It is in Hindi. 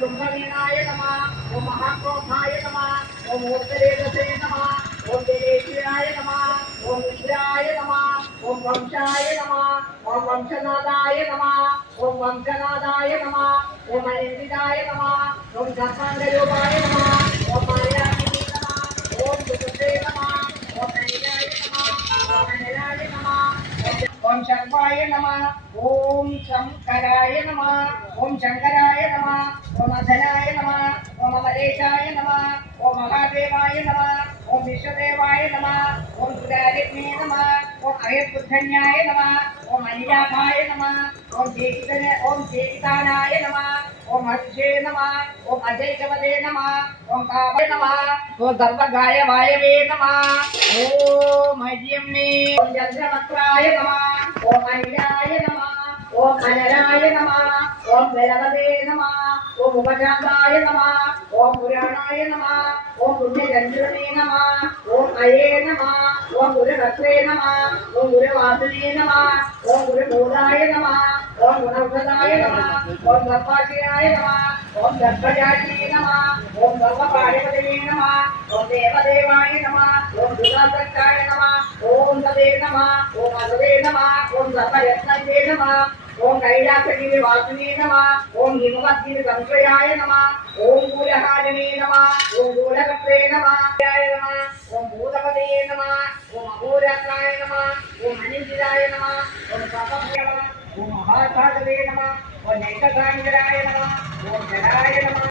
कुंभवीणाय नमः ओम महाक्रोधाय नमः ओम उत्तरेदसे नमः ओम देवेश्वराय नमः ओम मिश्राय नमः ओम वंशाय नमः ओम वंशनादाय नमः ओम वंशनादाय नमः ओम अनिंदिताय नमः ओम धर्मांगयोगाय नमः ओम मायाविनी नमः ओम सुकृते नमः ओम नैनाय नमः ओम अनिलाय नमः ओम शर्वाय नमः ओम शंकराय नमः ओम शंकराय नमः ओम अधनाय नमः ओम अमरेशाय नमः ओम महादेवाय नमः ओम विश्वदेवाय नमः ओम सुरारिणे नमः ओम अयर्बुद्धन्याय नमः ओम अनिलाभाय नमः ओम जेकितानाय नमः ओम हर्षे नमः ओम अजयकवदे नमः ओम कावे नमः ओम सर्वगाय वायवे नमः ओम हरियम्ने ओम चंद्रमक्राय नमः ओम अनिलाय नमः ओम अनराय नमः ओम वेलवदे नमः ओम उपशान्ताय नमः ओम पुराणाय नमः ओम पुण्यचन्द्रने नमः ओम अये नमः ओम गुरुभक्त्रे नमः ओम गुरुवासने नमः ओम गुरुभूताय नमः ओम गुणौषधाय नमः ओम सर्वाशिराय नमः ओम सर्वजातिने नमः ओम सर्वपाणिपतये नमः ओम देवदेवाय नमः ओम दुर्गादत्ताय नमः ओम तदे नमः ओम अदे नमः ओम सर्वयत्नये नमः ओम कैलासगिरिवासिने नमः ओम हिमवद्गिरिसंश्रयाय नमः ओम मूलहारिणे नमः ओम मूलकर्त्रे नमः नमः ओम भूतपते नमः ओम अहोरात्राय नमः ओम अनिन्दिताय नमः ओम सर्वभूय नमः ओम महासागरे नमः ओम नैकसागराय नमः ओम जलाय नमः।